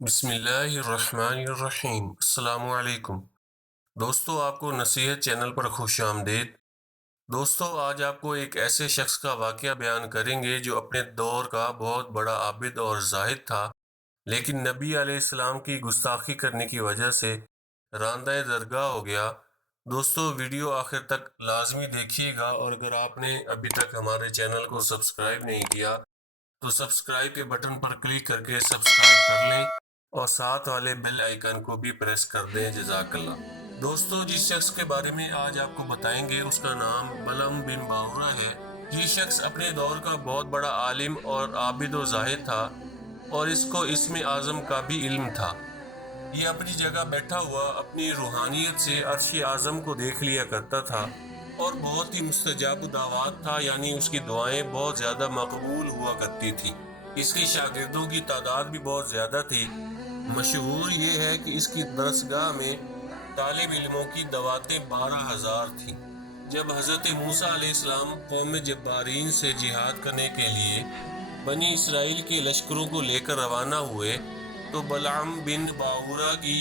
بسم اللہ الرحمن الرحیم۔ السلام علیکم دوستو، آپ کو نصیحت چینل پر خوش آمدید۔ دوستو، آج آپ کو ایک ایسے شخص کا واقعہ بیان کریں گے جو اپنے دور کا بہت بڑا عابد اور زاہد تھا، لیکن نبی علیہ السلام کی گستاخی کرنے کی وجہ سے راندہ درگاہ ہو گیا۔ دوستو، ویڈیو آخر تک لازمی دیکھیے گا، اور اگر آپ نے ابھی تک ہمارے چینل کو سبسکرائب نہیں کیا تو سبسکرائب کے بٹن پر کلک کر کے سبسکرائب کر لیں اور ساتھ والے بیل آئیکن کو بھی پریس کر دیں۔ جزاک اللہ۔ دوستو، جس شخص کے بارے میں آج آپ کو بتائیں گے اس کا نام بلم بن باورا ہے۔ یہ شخص اپنے دور کا بہت بڑا عالم اور عابد و زاہد تھا، اور اس کو اسم اعظم کا بھی علم تھا۔ یہ اپنی جگہ بیٹھا ہوا اپنی روحانیت سے عرش اعظم کو دیکھ لیا کرتا تھا، اور بہت ہی مستجاب دعوات تھا، یعنی اس کی دعائیں بہت زیادہ مقبول ہوا کرتی تھی۔ اس کے شاگردوں کی تعداد بھی بہت زیادہ تھی۔ مشہور یہ ہے کہ اس کی درسگاہ میں طالب علموں کی دعوتیں 12,000 تھیں۔ جب حضرت موسیٰ علیہ السلام قوم جبارین سے جہاد کرنے کے لیے بنی اسرائیل کے لشکروں کو لے کر روانہ ہوئے تو بلام بن باورا کی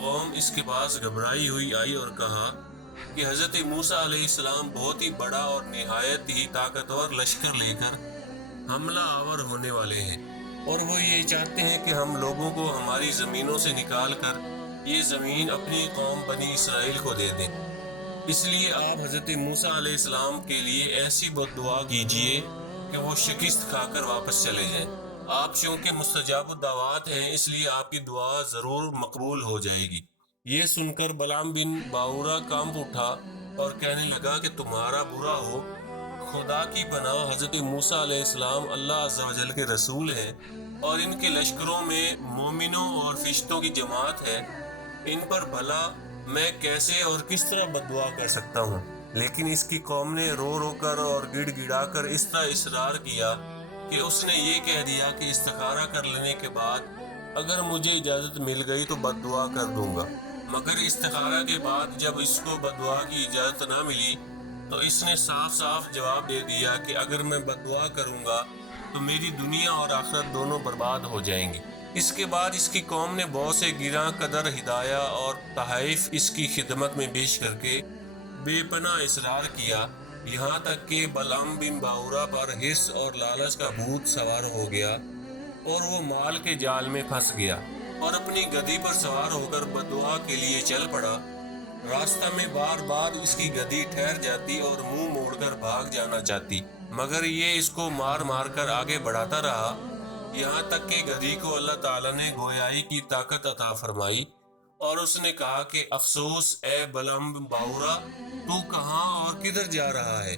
قوم اس کے پاس گھبرائی ہوئی آئی اور کہا کہ حضرت موسیٰ علیہ السلام بہت ہی بڑا اور نہایت ہی طاقتور لشکر لے کر حملہ آور ہونے والے ہیں، اور وہ یہ چاہتے ہیں کہ ہم لوگوں کو ہماری زمینوں سے نکال کر یہ زمین اپنی قوم بنی اسرائیل کو دے دیں۔ اس لیے آپ حضرت موسیٰ علیہ السلام کے لیے ایسی بد دعا کیجئے کہ وہ شکست کھا کر واپس چلے جائیں۔ آپ چونکہ مستجاب الدعوات ہیں، اس لیے آپ کی دعا ضرور مقبول ہو جائے گی۔ یہ سن کر بلام بن باورا کانپ اٹھا اور کہنے لگا کہ تمہارا برا ہو، خدا کی پناہ، حضرت موسیٰ علیہ السلام اللہ عز و جل کے رسول ہیں، اور ان کے لشکروں میں مومنوں اور فرشتوں کی جماعت ہے۔ ان پر بھلا میں کیسے اور کس طرح بد دعا کر سکتا ہوں؟ لیکن اس کی قوم نے رو رو کر اور گڑ گڑا کر اس طرح اصرار کیا کہ اس نے یہ کہہ دیا کہ استخارہ کر لینے کے بعد اگر مجھے اجازت مل گئی تو بد دعا کر دوں گا۔ مگر استخارہ کے بعد جب اس کو بد دعا کی اجازت نہ ملی تو اس نے صاف صاف جواب دے دیا کہ اگر میں بد دعا کروں گا تو میری دنیا اور آخرت دونوں برباد ہو جائیں گی۔ اس کے بعد اس کی قوم نے بہت سے گراں قدر ہدایہ اور تحائف اس کی خدمت میں پیش کر کے بے پناہ اصرار کیا، یہاں تک کہ بلام بن باورا پر حرص اور لالچ کا بھوت سوار ہو گیا، اور وہ مال کے جال میں پھنس گیا اور اپنی گدی پر سوار ہو کر بد دعا کے لیے چل پڑا۔ راستہ میں بار بار اس کی گدی ٹھہر جاتی اور منہ موڑ کر بھاگ جانا چاہتی، مگر یہ اس کو مار مار کر آگے بڑھاتا رہا، یہاں تک کہ گدی کو اللہ تعالیٰ نے گویائی کی طاقت عطا فرمائی، اور اس نے کہا کہ افسوس اے بلم باورا، تو کہاں اور کدھر جا رہا ہے؟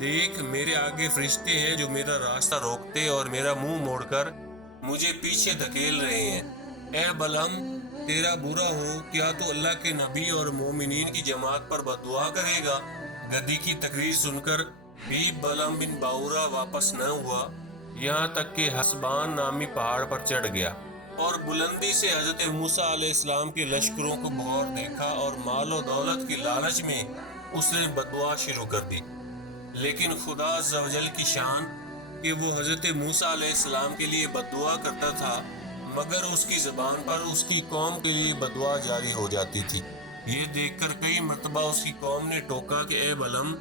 دیکھ، میرے آگے فرشتے ہیں جو میرا راستہ روکتے اور میرا منہ موڑ کر مجھے پیچھے دھکیل رہے ہیں۔ اے بلم، تیرا برا ہو، کیا تو اللہ کے نبی اور مومنین کی جماعت پر بد دعا کرے گا؟ گدی کی تقریر سن کر بھی بلم بن باورا واپس نہ ہوا، یہاں تک کہ حسبان نامی پہاڑ پر چڑھ گیا اور بلندی سے حضرت موسیٰ علیہ السلام کے لشکروں کو بغور دیکھا، اور مال و دولت کی لالچ میں اس نے بد دعا شروع کر دی۔ لیکن خدا عز و جل کی شان کہ وہ حضرت موسیٰ علیہ السلام کے لیے بد دعا کرتا تھا، مگر اس کی زبان پر اس کی قوم کے لیے بد دعا جاری ہو جاتی تھی۔ یہ دیکھ کر کئی مرتبہ اس کی قوم نے ٹوکا کہ اے بلم،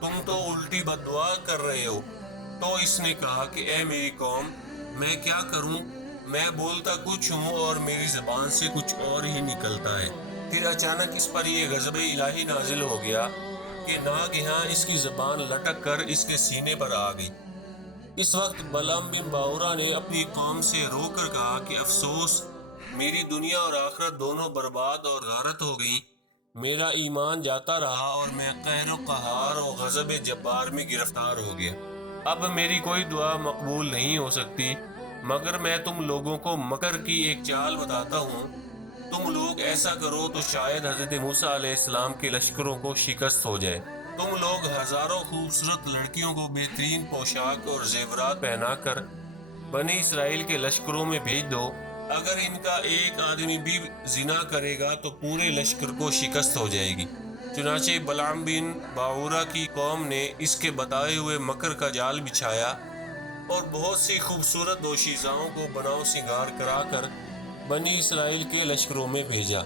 تم تو الٹی بد دعا کر رہے ہو۔ تو اس نے کہا کہ اے میری قوم، میں کیا کروں؟ میں بولتا کچھ ہوں اور میری زبان سے کچھ اور ہی نکلتا ہے۔ پھر اچانک اس پر یہ غضب الہی نازل ہو گیا کہ ناگہاں اس کی زبان لٹک کر اس کے سینے پر آ گئی۔ اس وقت بلام بن باورا نے اپنی قوم سے رو کر کہا کہ افسوس، میری دنیا اور آخرت دونوں برباد اور غارت ہو گئی، میرا ایمان جاتا رہا اور میں قہر و قہار اور غضب جبار میں گرفتار ہو گیا۔ اب میری کوئی دعا مقبول نہیں ہو سکتی، مگر میں تم لوگوں کو مکر کی ایک چال بتاتا ہوں۔ تم لوگ ایسا کرو تو شاید حضرت موسیٰ علیہ السلام کے لشکروں کو شکست ہو جائے۔ تم لوگ ہزاروں خوبصورت لڑکیوں کو بہترین پوشاک اور زیورات پہنا کر بنی اسرائیل کے لشکروں میں بھیج دو، اگر ان کا ایک آدمی بھی زنا کرے گا تو پورے لشکر کو شکست ہو جائے گی۔ چنانچہ بلام بن باورا کی قوم نے اس کے بتائے ہوئے مکر کا جال بچھایا اور بہت سی خوبصورت دوشیزاؤں کو بناؤ سنگار کرا کر بنی اسرائیل کے لشکروں میں بھیجا،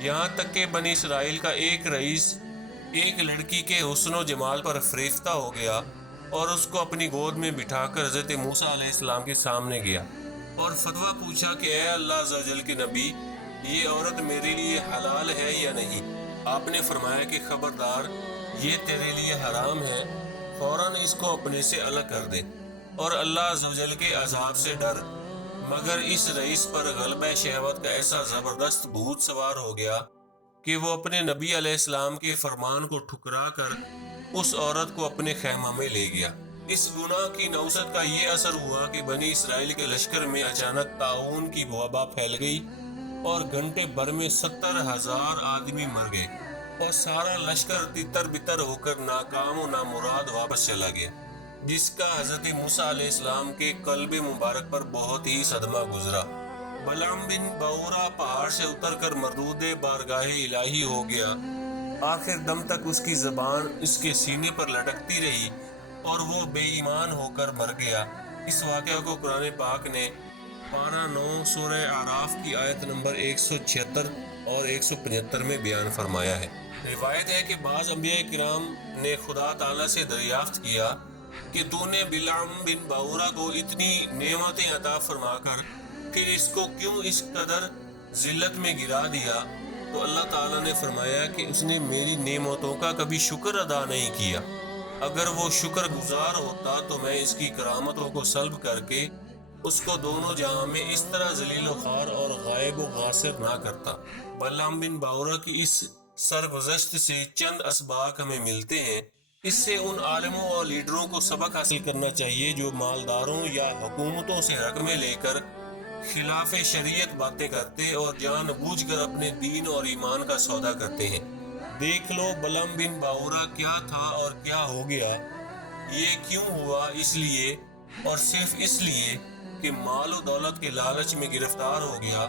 یہاں تک کہ بنی اسرائیل کا ایک رئیس ایک لڑکی کے حسن و جمال پر فریفتہ ہو گیا اور اس کو اپنی گود میں بٹھا کر حضرت موسیٰ علیہ السلام کے سامنے گیا اور فتویٰ پوچھا کہ اے اللہ عز و جل کے نبی، یہ عورت میرے لیے حلال ہے یا نہیں؟ آپ نے فرمایا کہ خبردار، یہ تیرے لیے حرام ہے، فوراً اس کو اپنے سے الگ کر دے اور اللہ عز و جل کے عذاب سے ڈر۔ مگر اس رئیس پر غلبہ شہوت کا ایسا زبردست بھوت سوار ہو گیا کہ وہ اپنے نبی علیہ السلام کے فرمان کو ٹھکرا کر اس عورت کو اپنے خیمہ میں لے گیا۔ اس گناہ کی نوست کا یہ اثر ہوا کہ بنی اسرائیل کے لشکر میں اچانک طاعون کی وبا پھیل گئی اور گھنٹے بھر میں 70,000 آدمی مر گئے اور سارا لشکر تتر بتر ہو کر ناکام و نامراد واپس چلا گیا، جس کا حضرت موسیٰ علیہ السلام کے قلب مبارک پر بہت ہی صدمہ گزرا۔ بلام بن باورا پہاڑ سے اتر کر مردود بارگاہ الہی ہو گیا، آخر دم تک اس کی زبان اس کے سینے پر لٹکتی رہی اور وہ بے ایمان ہو کر مر گیا۔ اس واقعہ کو قرآن پاک نے پارہ 9 سورہ اعراف کی آیت نمبر 176 اور 175 میں بیان فرمایا ہے۔ روایت ہے کہ بعض انبیاء کرام نے خدا تعالیٰ سے دریافت کیا کہ تو نے بلام بن باورا کو اتنی نعمتیں عطا فرما کر پھر اس کو کیوں اس قدر ذلت میں گرا دیا؟ تو اللہ تعالیٰ نے فرمایا کہ اس نے میری نعمتوں کا کبھی شکر ادا نہیں کیا، اگر وہ شکر گزار ہوتا تو میں اس کی کرامتوں کو سلب کر کے اس کو دونوں جہاں میں اس طرح ذلیل و خوار اور غائب و غاصب نہ کرتا۔ بلام بن باورا کی اس سرگزشت سے چند اسباق ہمیں ملتے ہیں۔ اس سے ان عالموں اور لیڈروں کو سبق حاصل کرنا چاہیے جو مالداروں یا حکومتوں سے رقمیں لے کر خلاف شریعت باتیں کرتے اور جان بوجھ کر اپنے دین اور ایمان کا سودا کرتے ہیں۔ دیکھ لو بلام بن باورا کیا تھا اور کیا ہو گیا۔ یہ کیوں ہوا؟ اس لیے اور صرف اس لیے کہ مال و دولت کے لالچ میں گرفتار ہو گیا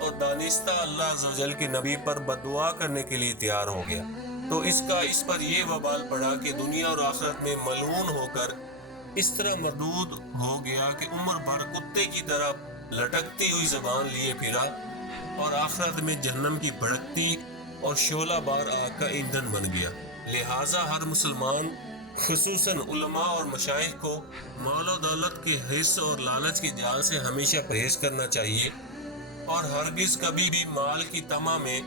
اور دانستہ اللہ عز و جل کے نبی پر بددعا کرنے کے لیے تیار ہو گیا، تو اس کا اس پر یہ وبال پڑا کہ دنیا اور آخرت میں ملعون ہو کر اس طرح مردود ہو گیا کہ عمر بھر کتے کی طرح لٹکتی ہوئی زبان لیے پھرا اور آخرت میں جہنم کی بھڑکتی اور شعلہ بار آگ کا ایندھن بن گیا۔ لہٰذا ہر مسلمان خصوصاً علماء اور مشائخ کو مال و دولت کے حرص اور لالچ کے جال سے ہمیشہ پرہیز کرنا چاہیے اور ہرگز کبھی بھی مال کی طمع میں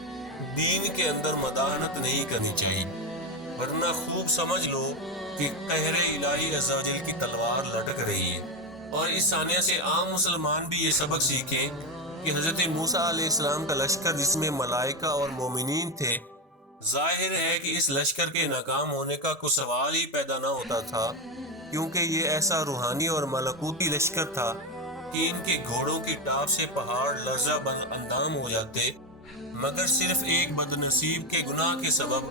دین کے اندر مداحنت نہیں کرنی چاہیے، ورنہ خوب سمجھ لو کہ قہر الہی عز و جل کی تلوار لٹک رہی ہے۔ اور اس ثانیہ سے عام مسلمان بھی یہ سبق سیکھیں کہ حضرت موسیٰ علیہ السلام کا لشکر جس میں ملائکہ اور مومنین تھے، ظاہر ہے کہ اس لشکر کے ناکام ہونے کا کوئی سوال ہی پیدا نہ ہوتا تھا، کیونکہ یہ ایسا روحانی اور ملکوتی لشکر تھا کہ ان کے گھوڑوں کی ٹاپ سے پہاڑ لرزہ اندام ہو جاتے، مگر صرف ایک بد نصیب کے گناہ کے سبب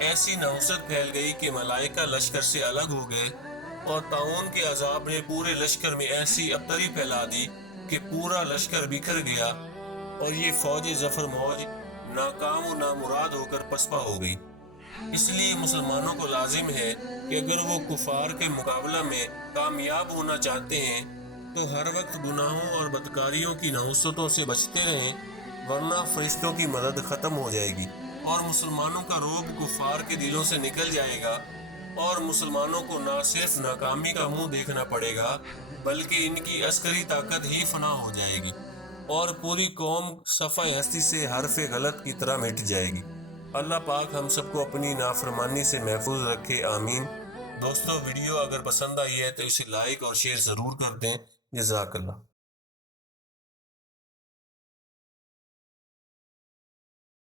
ایسی نحوست پھیل گئی کہ ملائکہ لشکر سے الگ ہو گئے اور طاعون کے عذاب نے پورے لشکر میں ایسی ابتری پھیلا دی کہ پورا لشکر بکھر گیا اور یہ فوج ظفر موج ناکام و نامراد ہو کر پسپا ہو گئی۔ اس لیے مسلمانوں کو لازم ہے کہ اگر وہ کفار کے مقابلہ میں کامیاب ہونا چاہتے ہیں تو ہر وقت گناہوں اور بدکاریوں کی نحوستوں سے بچتے رہیں، ورنہ فرشتوں کی مدد ختم ہو جائے گی اور مسلمانوں کا رعب کفار کے دلوں سے نکل جائے گا اور مسلمانوں کو نہ صرف ناکامی کا منہ دیکھنا پڑے گا بلکہ ان کی عسکری طاقت ہی فنا ہو جائے گی اور پوری قوم صفحہ ہستی سے حرف غلط کی طرح مٹ جائے گی۔ اللہ پاک ہم سب کو اپنی نافرمانی سے محفوظ رکھے، آمین۔ دوستو، ویڈیو اگر پسند آئی ہے تو اسے لائک اور شیئر ضرور کر دیں۔ جزاک اللہ۔